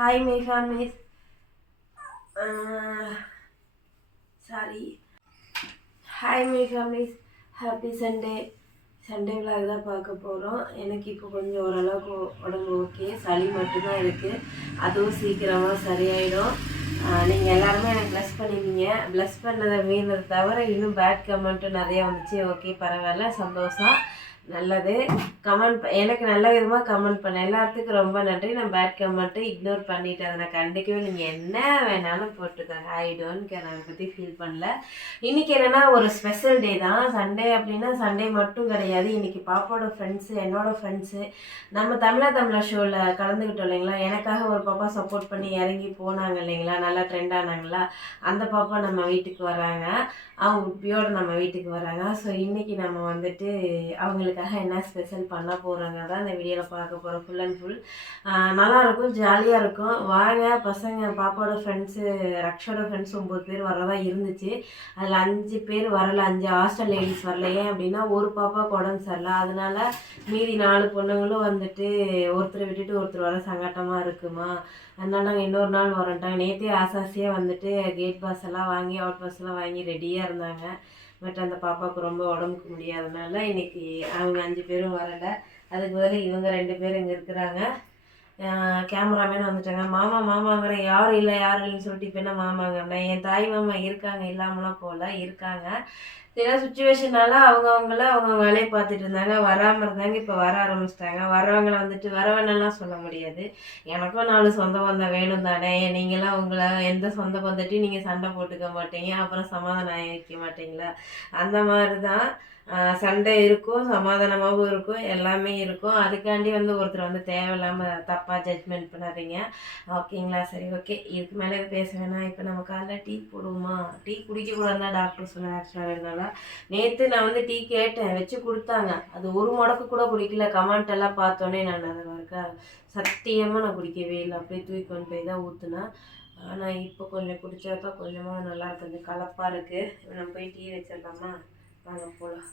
Hi, my families. Uh, sorry. Hi, my families. Happy Sunday. Sunday vlog தான் பார்க்க போகிறோம். எனக்கு இப்போ கொஞ்சம் ஓரளவுக்கு உடம்பு ஓகே. சளி மட்டும்தான் இருக்குது. அதுவும் சீக்கிரமாக சரியாயிடும். நீங்கள் எல்லாருமே எனக்கு ப்ளஸ் பண்ணியிருந்தீங்க. ப்ளஸ் பண்ணதை மீறினதை தவிர இன்னும் பேட் கமெண்ட்டு நிறையா வந்துச்சு. ஓகே, பரவாயில்ல, சந்தோஷம், நல்லது. எனக்கு நல்ல விதமாக கமெண்ட் பண்ண எல்லாத்துக்கும் ரொம்ப நன்றி. நான் பேட் கமெண்ட்டு இக்னோர் பண்ணிவிட்டு அதை நான் கண்டிக்கவே நீங்கள் என்ன வேணாலும் போட்டுக்கோங்க. ஐ டோன்ட் கேர், அதை பற்றி ஃபீல் பண்ணல. இன்றைக்கி என்னென்னா ஒரு ஸ்பெஷல் டே தான். சண்டே அப்படின்னா சண்டே மட்டும் கிடையாது. இன்றைக்கி பாப்பாவோட ஃப்ரெண்ட்ஸு, என்னோடய ஃப்ரெண்ட்ஸு, நம்ம தமிழா ஷோவில் கலந்துக்கிட்டோம் இல்லைங்களா. எனக்காக ஒரு பாப்பா சப்போர்ட் பண்ணி இறங்கி போனாங்க இல்லைங்களா, நல்லா ட்ரெண்ட் ஆனாங்களா. அந்த பாப்பா நம்ம வீட்டுக்கு வராங்க. அவங்க உப்பியோடு நம்ம வீட்டுக்கு வராங்க. ஸோ இன்றைக்கி நம்ம வந்துட்டு அவங்களுக்காக என்ன ஸ்பெஷல் பண்ண போகிறாங்க தான் இந்த வீடியோவில் பார்க்க போகிறோம். ஃபுல் அண்ட் ஃபுல் நல்லாயிருக்கும், ஜாலியாக இருக்கும். வாங்க பசங்க, பாப்பாவோட ஃப்ரெண்ட்ஸு, ரக்ஷோட ஃப்ரெண்ட்ஸ் 9 பேர் வரதா இருந்துச்சு. அதில் 5 பேர் வரல, 5 ஹாஸ்டல் லேடிஸ் வரல. ஏன் அப்படின்னா ஒரு பாப்பாவுக்கு உடம்பு சரியில்லை. அதனால மீதி 4 பொண்ணுங்களும் வந்துட்டு ஒருத்தரை விட்டுட்டு ஒருத்தர் வர சங்கட்டமாக இருக்குமா, அதனால நாங்கள் இன்னொரு நாள் வரோன்ட்டாங்க. நேற்றே ஆசாசியாக வந்துட்டு கேட் பாஸ் எல்லாம் வாங்கி, அவுட் பாஸ் எல்லாம் வாங்கி ரெடியாக இருந்தாங்க. பட் அந்த பாப்பாவுக்கு ரொம்ப உடம்புக்கு முடியாதனால இன்றைக்கி அவங்க 5 பேரும் வரலை. அதுக்கு பதில் இவங்க 2 பேர் இங்கே இருக்கிறாங்க. கேமராமேன் வந்துட்டாங்க. மாமா மாமாங்கிற யாரும் இல்லை யாரும் இல்லைன்னு சொல்லிட்டு இப்போ என்ன மாமாங்கன்னா, என் தாய் மாமா இருக்காங்க, இல்லாமலாம் போகல, இருக்காங்க. சில சுச்சுவேஷனால அவங்கவுங்கள அவங்க வேலையை பார்த்துட்டு இருந்தாங்க, வராமல் இருந்தாங்க. இப்போ வர ஆரம்பிச்சிட்டாங்க. வரவங்களை வந்துட்டு வரவேணெல்லாம் சொல்ல முடியாது. எனக்கும் 4 சொந்த பந்தம் வேணும் தானே. நீங்களாம் உங்களை எந்த சொந்த பந்தட்டையும் நீங்கள் சண்டை போட்டுக்க மாட்டீங்க, அப்புறம் சமாதானம் ஆகி வைக்க மாட்டீங்களா. அந்த மாதிரி தான் சண்டை இருக்கும், சமாதானமாகவும் இருக்கும், எல்லாமே இருக்கும். அதுக்காண்டி ஒருத்தர் தேவையில்லாமல் தப்பாக ஜட்ஜ்மெண்ட் பண்ணாதீங்க, ஓகேங்களா. சரி, ஓகே, இதுக்கு மேலே பேச வேணாம். இப்போ நம்ம காலைல டீ போடுவோமா. டீ குடிக்கக்கூடாதுன்னு தான் டாக்டர் சொன்னாங்க. ஆக்சுவலாக இருந்தாலும் நேற்று நான் டீ கேட்டேன், வச்சு கொடுத்தாங்க. அது ஒரு முடக்கு கூட குடிக்கல. கமெண்ட் எல்லாம் பார்த்தோன்னே நான் அதை இருக்கா சத்தியமாக நான் குடிக்கவே இல்லை. அப்படியே தூக்கி கொண்டு போய் தான் ஊற்றுனேன். ஆனால் இப்போ கொஞ்சம் குடித்தா தான் கொஞ்சமாக நல்லா இருக்கு, கொஞ்சம் கலப்பாக இருக்குது. நம்ம போய் டீ வச்சிடலாமா, வாங்க போகலாம்.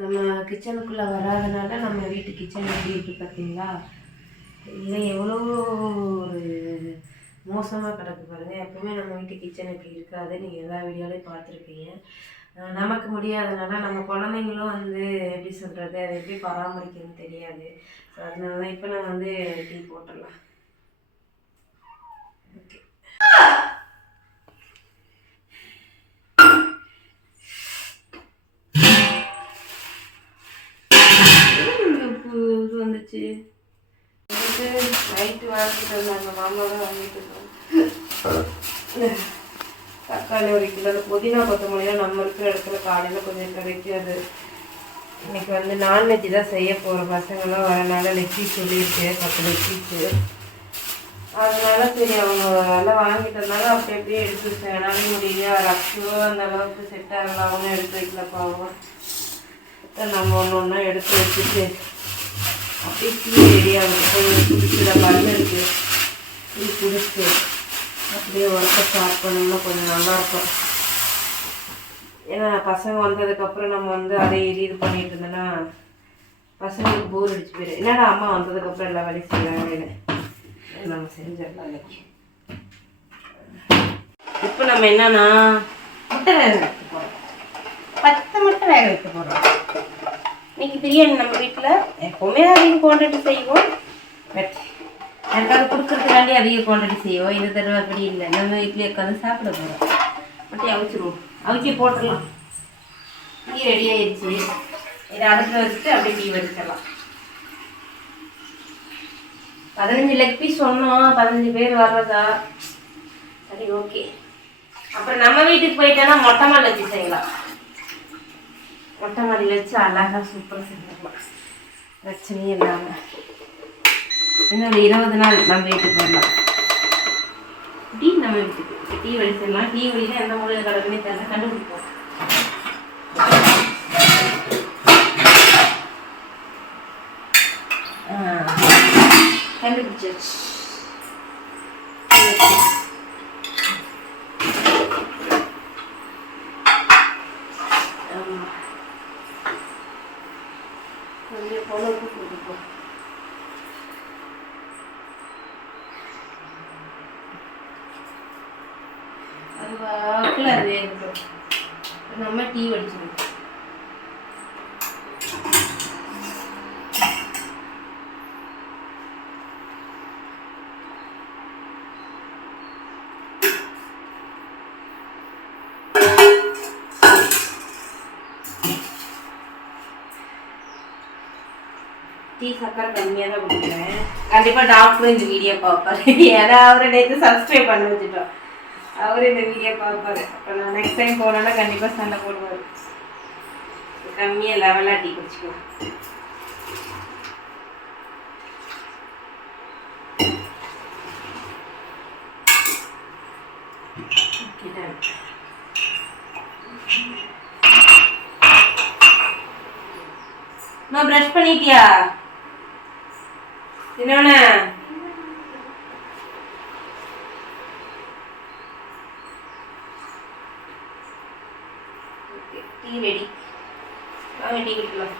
நம்ம கிச்சனுக்குள்ளே வராதனால நம்ம வீட்டு கிச்சன் எப்படி இருக்குது பார்த்தீங்களா. இல்லை எவ்வளோ ஒரு மோசமாக கிடக்கு பாருங்கள். எப்பவுமே நம்ம வீட்டு கிச்சன் இப்படி இருக்காது. நீங்கள் எல்லா வீடியோலையும் பார்த்துருப்பீங்க. நமக்கு முடியாதனால நம்ம குழந்தைங்களும் எப்படி சொல்கிறது, அதை எப்படி பராமரிக்கணும்னு தெரியாது. ஸோ அதனால தான் இப்போ நான் டீ போட்டுடலாம். ஓகே, வந்துச்சு. நைட்டு வாங்கிட்டு வந்தாங்க, மாமா தான் வாங்கிட்டு வந்தாங்க. தக்காளி 1 கிலோ, புதினா கொத்தமல்லிலாம் நம்ம இருக்கிற இடத்துல காலையில் கொஞ்சம் கிடைக்காது. இன்னைக்கு நான்வெஜ் தான் செய்ய போகிறோம். பசங்களாம் வரனால லெக் பீஸ் சொல்லியிருக்கு, 10 லெக் பீஸு. அதனால சரி அவங்க எல்லாம் வாங்கிட்டு வந்தாங்க. அப்படி அப்படியே எடுத்து வச்சேன். என்னாலே முடியல, ரக்ஷோ அந்த அளவுக்கு செட் ஆகலாம்னு எடுத்து வைக்கல பாவம். நம்ம ஒன்று ஒன்றா எடுத்து வச்சுட்டு அப்படியே டீ ரெடியாகும். கொஞ்சம் குடிச்சுட பல்லு இருக்குது, டீ குடிச்சு அப்படியே ஒர்க்கை ஸ்டார்ட் பண்ணோம்னா கொஞ்சம் நல்லாயிருக்கும். ஏன்னா பசங்க வந்ததுக்கப்புறம் நம்ம அதை இது பண்ணிட்டு இருந்தோன்னா பசங்களுக்கு போர் அடிச்சு போயிடும். என்னடா அம்மா வந்ததுக்கப்புறம் எல்லா வேலையும் செய்கிறாங்கன்னு நம்ம செஞ்சிடலாம். இன்னைக்கு இப்போ நம்ம என்னன்னா முட்டை வேக வைக்க போகிறோம். 10 முட்டை வேக வைக்க போகிறோம். இன்னைக்கு பிரியாணி நம்ம வீட்டில் எப்போவுமே அதிக குவான்டிட்டி செய்வோம். பட் எனக்காக கொடுக்குறதுக்காண்டி அதிக குவான்டிட்டி செய்வோம். இந்த தடவை அப்படி இல்லை. நம்ம வீட்டிலே உட்காந்து சாப்பிட போகிறோம். மட்டும் அவிச்சிடுவோம், அவிச்சி போட்டுடலாம். டீ ரெடி ஆயிடுச்சு. இதை அடுப்பில் வச்சுட்டு அப்படியே டீ வடிச்சிடலாம். 15 லெக் பீஸ் சொன்னோம், 15 பேர் வர்றதா. சரி, ஓகே. அப்புறம் நம்ம வீட்டுக்கு போயிட்டோன்னா மொட்டை மாடியில் வச்சு செய்யலாம். மொட்டை மாடியில் வச்சு அழகாக சூப்பராக செஞ்சிடலாம், பிரச்சனையே இல்லாமல். இன்னொரு 20 நாள் நம்ம வீட்டுக்கு வரலாம். டீ நம்ம வீட்டுக்கு டீ வடிச்சிடலாம். டீ வடினா எந்த மூலையில் கிடக்குன்னே தெரியல, கண்டுபிடிப்போம். கண்டுபிடிச்சாச்சு. கொஞ்சம் போல உப்பு போட்டுப்போம். அது வாக்கில் அது வேகட்டும். நம்ம டீ வடிச்சிடும். டீ சக்கரை கம்மியாக தான் கொடுக்குறேன். கண்டிப்பாக டாக்டரும் இந்த வீடியோ பார்ப்பாரு. ஏன்னா அவரை நேற்று சப்ஸ்கிரைப் பண்ணி வச்சுட்டோம். அவரு இந்த வீடியோ பார்ப்பாரு. அப்போ நான் நெக்ஸ்ட் டைம் போனோன்னா கண்டிப்பாக சண்டை போடுவார். கம்மியாக லெவலாக டீ குடிச்சிக்குவோம். நான் ப்ரஷ் பண்ணிட்டியா? என்னோட டீ ரெடி. வாங்க டீ குடிக்கலாம்.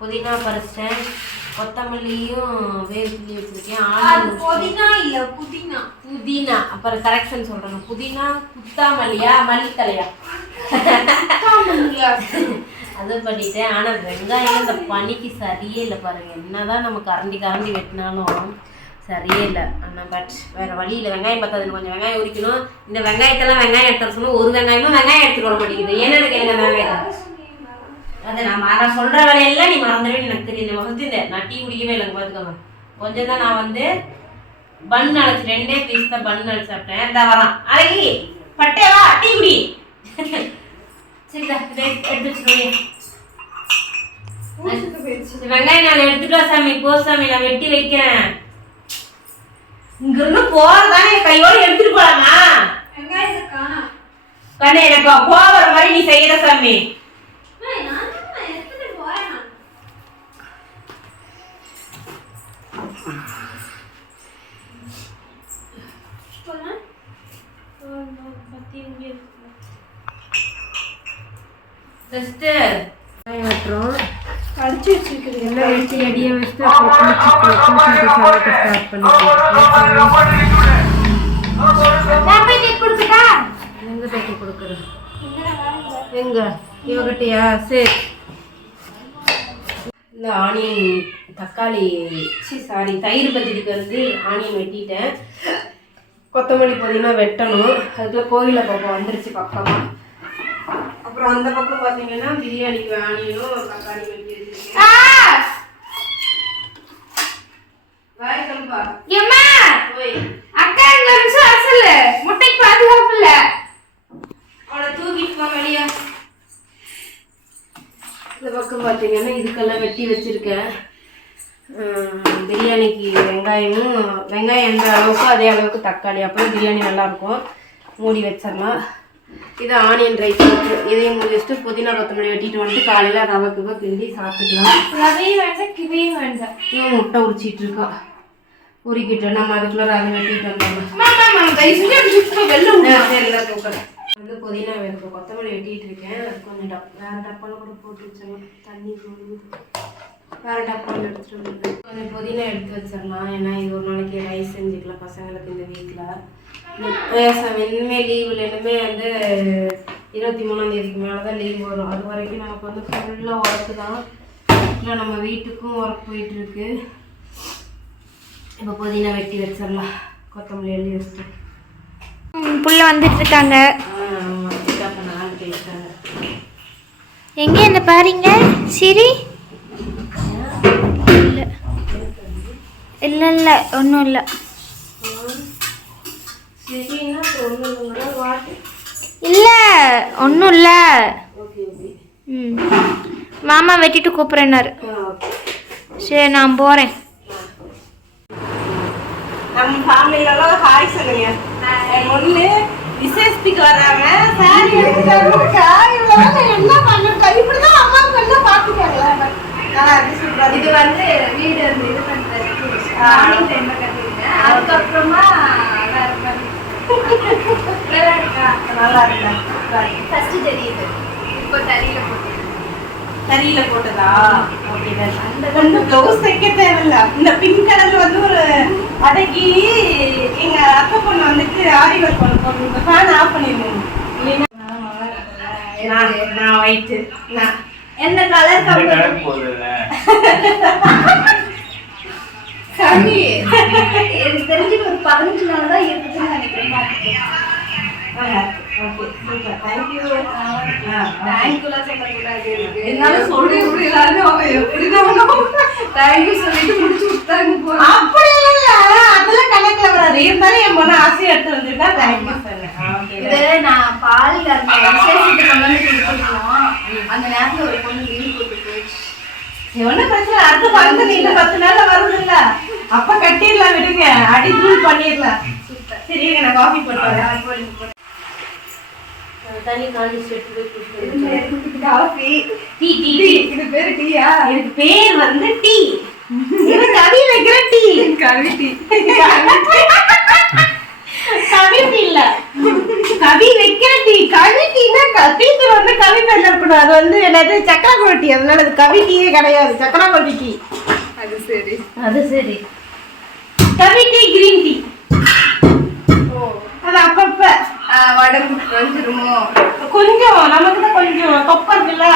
புதினா பறிச்சிட்டேன், கொத்தமல்லியும் வேர்ப்புள்ளி வச்சிருக்கேன். புதினா இல்ல புதினா புதினா. அப்புறம் கரெக்ஷன் சொல்றேன். புதினா குத்தாமல்லியா மல்லித்தலையா அது பண்ணிட்டேன். ஆனா வெங்காயம் இந்த பனிக்கு சரியே இல்லை பாருங்க. என்னதான் நம்ம கரண்டி வெட்டினாலும் சரியே இல்லை. ஆனால் பட் வேற வழி இல்லை. வெங்காயம் பத்தாது. கொஞ்சம் வெங்காயம் உரிக்கணும். இந்த வெங்காயத்தெல்லாம் வெங்காயம் எடுத்து சொன்னா ஒரு வெங்காயமும் வெங்காயம் எடுத்துக்க விட மாட்டேங்குது. ஏன்னு கேளுங்க வெங்காயம். அதை நான் சொல்கிற வேலையெல்லாம் நீ மறந்துடுவேன்னு எனக்கு தெரியும். ஃபஸ்ட்டு இந்த நான் டீ குடிக்கவே இல்லைங்க பார்த்துக்கோங்க. கொஞ்சம் தான் நான் வந்து பன் அழைச்சி 2 பீஸ் தான் பன் அழைச்சி சாப்பிட்டேன். இந்த வரான் அழகி பட்டேவா டீ குடி. சரிதா எடுத்து வச்சுக்கோங்க. வெங்காயம் நான் எடுத்துட்டு வா சாமி. போ சாமி, நான் வெட்டி வைக்கிறேன். இங்கிருந்து போறதானே கையோடு எடுத்துட்டு போலாமா? கண்ணே எனக்கு போகிற மாதிரி நீ செய்யற சாமி. அடிச்சு வச்சிருக்கிறது எல்லாம் எடுத்து ரெடியா வச்சுட்டு ஸ்டார்ட் பண்ணிக்கலாம். எங்க பேட்டி கொடுக்குறேன்? எங்க இவகிட்டயா? சரி. இந்த ஆனியன் தக்காளி சாரி தயிர் பச்சடிக்கு வந்து ஆனியன் வெட்டிட்டேன். கொத்தமல்லி புதினா வெட்டணும். அதுக்குள்ள கோயிலில் பக்கம் வந்துருச்சு பக்கமாக. அப்புறம் அந்த பக்கம் பார்த்தீங்கன்னா பிரியாணிக்கு ஆனியனும் தக்காளி வெட்டி வச்சிருக்கேன். வாய் தம்பா ஏம்மா போய் அக்கா இங்க வந்து அசல முட்டைக்கு பாதுகாப்பு இல்ல. அவளை தூக்கிட்டு போ வெளியா. இந்த பக்கம் பார்த்தீங்கன்னா இதுக்கெல்லாம் வெட்டி வச்சிருக்கேன். பிரியாணிக்கு வெங்காயம் எந்த அளவுக்கு அதே அளவுக்கு தக்காளி, அப்புறம் பிரியாணி நல்லாயிருக்கும். மூடி வச்சிடலாம். இது ஆனியன் ரைஸ் இதையும் முடிச்சுட்டு புதினா கொத்தமல்லி வெட்டிட்டு வந்துட்டு காலையில் ரவைக்குவா கிண்டி சாப்பிட்டுக்கலாம். ரவையும் வேண்டாம் கிவையும் வேண்டாம். இவன் முட்டை உரிச்சிட்டு இருக்கா. உரிக்கிட்டு நம்ம அதுக்குள்ள ரவை வெட்டிட்டு வந்தோம். வந்து புதினா வேணும். கொத்தமல்லி வெட்டிட்டு இருக்கேன். அது கொஞ்சம் வேறு டப்பாவில் கூட போட்டு வச்சிடலாம். தண்ணி வேறு டப்பாவில் எடுத்துட்டு வந்து கொஞ்சம் புதினா எடுத்து வச்சிடலாம். ஏன்னா இது ஒரு நாளைக்கு ரைஸ் செஞ்சுக்கலாம் பசங்களுக்கு இந்த வீட்டில். இனிமேல் லீவில் இனிமேல் வந்து 23ஆம் தேதிக்கு மேலே தான் லீவ் வரும். அது வரைக்கும் நமக்கு வந்து ஃபுல்லாக ஒர்க்கு தான். இல்லை நம்ம வீட்டுக்கும் ஒர்க் போயிட்டுருக்கு. இப்போ புதினா வெட்டி வச்சிடலாம். கொத்தமல்லி எழுதி வச்சுட்டு புள்ள வந்துட்டு இருக்காங்க. அப்போ 4 பேசுகிறாங்க. எங்கே என்ன பாருங்க சரி. இல்லை இல்லை ஒன்றும் இல்லை. இல்லை ஒன்றும் இல்லை. மாமா வெட்டிட்டு கூப்பிட்றேன்னாரு. சரி நான் போகிறேன். நம்ம ஃபேமிலியிலலாம் ஹாய் சொல்லுங்க. ஒன்று விசேஷத்துக்கு வராங்க. சாரி எடுத்துட்டாங்க. என்ன பண்ணுறது? இப்படி தான் அம்மாவுக்கு வந்து பார்த்துக்காங்களா? நல்லா இருக்கு. சூப்பராக. இது வந்து வீடு இது பண்ணுறது மார்னிங் டைமில் கட்டி அதுக்கப்புறமா நல்லா இருக்கா ஃபர்ஸ்ட் தெரியுது, இப்போ தறியில போட்டதா. அந்த ப்ளவுஸ் தைக்க தேவையில்ல. இந்த பிங்க் கலர்ல வந்து ஒரு அடக்கி எங்க அத்தை பொண்ணு வந்துட்டு ஆரி ஒர்க் பண்ண போட்டு ஃபேன் ஆஃப் பண்ணிருந்தேன். நான் ஒயிட்டு என்ன கலர் சரி எனக்கு தெரிஞ்சு ஒரு 15 நாள் தான் இருக்குதுன்னு நினைக்கிறேன். நான் பாலில் அந்த நேரத்துல ஒரு பொண்ணு லீவ் போட்டு போயிடுச்சு. ஒன்னும் பிரச்சனை, அடுத்த பறந்து நீங்க 10 நாள்ல வருது இல்ல, அப்ப கட்டிடலாம், விடுங்க, அடி தூள் பண்ணிடலாம். சரி நான் காஃபி போட்டு தண்ணி காலேஜ் காஃபி டீ டீ இது பேரு டீயா? எனக்கு பேர் வந்து டீ. இது கவி வைக்கிற டீ. கவி டீ கவி டீ இல்ல, கவி வைக்கிற டீ. கவி டீனா டீத்துல வந்து கவி பேர் இருக்கணும். அது வந்து என்னது சக்கரக்கோழி டீ, அதனால அது கவி டீயே கிடையாது, சக்கரக்கோழி டீ. அது சரி அது சரி. கவி டீ கிரீன் டீ. ஓ அது அப்பப்ப உடம்பு குறைஞ்சிருமோ கொஞ்சம், நமக்கு தான் கொஞ்சம் தொப்பை இருக்குல்ல,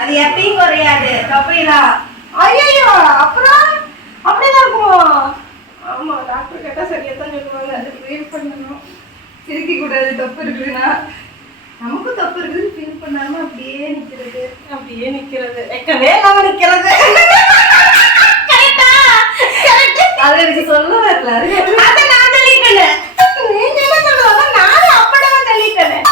அது எப்பயும் குறையாது தொப்பைதான். ஐயோ அப்புறம் அப்படிதான் இருக்குமோ? ஆமா டாக்டர் கேட்டா சரியா தான் சொல்லுவாங்க. அது ஃபீல் பண்ணணும், சிரிக்க கூடாது தொப்பு இருக்குதுன்னா. நமக்கு தொப்பு இருக்குது ஃபீல் பண்ணாம அப்படியே நிக்கிறது வெக்கவே இல்லாம நிக்கிறது. அது எனக்கு சொல்ல வரல, அதை நான் சொல்லிட்டேன். நீங்க என்ன சொல்லுவாங்க, நானும் அப்படவே சொல்லிட்டேன்.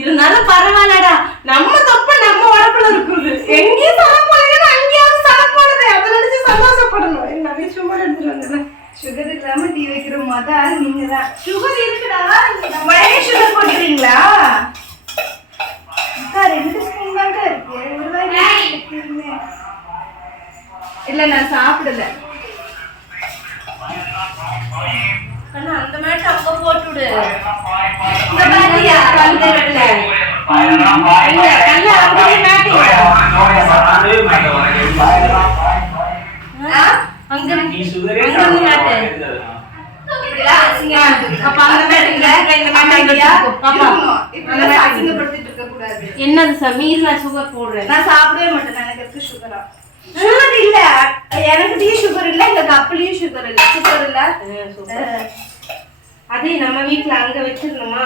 இருந்தாலும் பரவாயில்லடா, நம்ம தொப்பை நம்ம உடம்புல இருக்குது, எங்கேயும் சலப்போடுது அங்கேயாவது சலப்போடுது, அதை நினைச்சு சந்தோஷப்படணும். என்ன சுகர் எடுத்துட்டு வந்தேன், சுகர் இல்லாம டீ வைக்கிற மாதிரி நீங்க தான். சுகர் இருக்குடா, வயலே சுகர் போட்டுறீங்களா? அக்கா 2 ஸ்பூன் தாங்க இருக்கு, ஒரு வாய் இல்ல நான் சாப்பிடல. அந்த மேட் அங்க போட்டு விடு. இந்த மேட்டியா கல்ல இல்ல கல்ல அப்படியே மேட்டியா அங்க நீ சுகரே சாப்பிடு. அப்ப அந்த மேட்டில இந்த மேட்டியா பாப்பா இந்த மேட்டிங்க படுத்திட்டு இருக்க கூடாது. என்னது சமீர், நான் சுகர் போடுறேன். நான் சாப்பிடவே மாட்டேன், எனக்கு இருக்கு சுகரா. சுகர் இல்ல, எனக்கு டீ சுகர் இல்ல, இந்த கப்லயும் சுகர் இல்ல. சுகர் இல்ல அதே நம்ம வீட்டுல அங்க வச்சிருந்தோமா,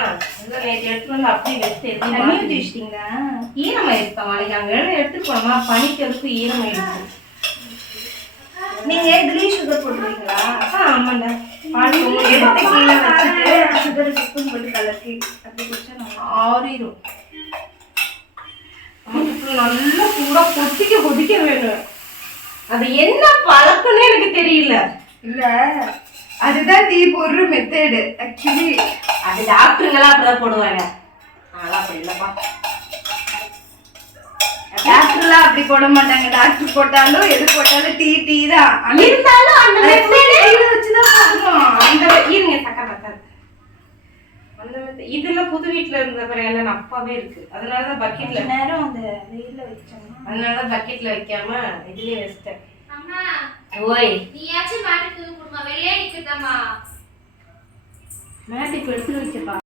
நேற்று எடுத்துட்டு வந்து அப்படியே வச்சு தண்ணி ஊற்றி வச்சிட்டீங்களா? ஈரமா இருக்கா, நாளைக்கு அங்க எடுத்துட்டு போனோமா, பனிக்கிறதுக்கு ஈரமா இருக்கும். நீங்க இதுலயும் சுகர் போட்டுருவீங்களா? ஆமாண்டா, எடுத்து கீழே வச்சுட்டு சுகர் ஸ்பூன் போட்டு கலக்கி அப்படி குடிச்சா நம்ம ஆறிடும். நல்லா சூடா கொதிக்க வேணும். அது என்ன பழக்கம்னு எனக்கு தெரியல. இல்ல அதுதான் டீ போடுற மெத்தேடு. ஆக்சுவலி அது டாக்டருங்கெல்லாம் அப்படிதான் போடுவாங்க, அதெல்லாம் அப்படி இல்லப்பா. டாக்டர்லாம் அப்படி போட மாட்டாங்க. டாக்டர் போட்டாலும் எது போட்டாலும் டீ டீ தான். இருந்தாலும் அந்த மெத்தேடு வச்சுதான் போடணும். அந்த இருங்க தக்க தக்காது அந்த மெத்தேடு இதுல புது வீட்டுல இருந்த பிறகு அப்பாவே இருக்கு, அதனாலதான் பக்கெட்ல நேரம் அந்த வெயில்ல வச்சோம்னா, அதனாலதான் பக்கெட்ல வைக்காம இதுலயே வச்சிட்டேன். அம்மா ஓய் நீயாச்சும் மாட்டுக்கு குடுமா, வெளியே நிக்குதம்மா. மேட்டுக்கு எடுத்து வச்சுப்பா.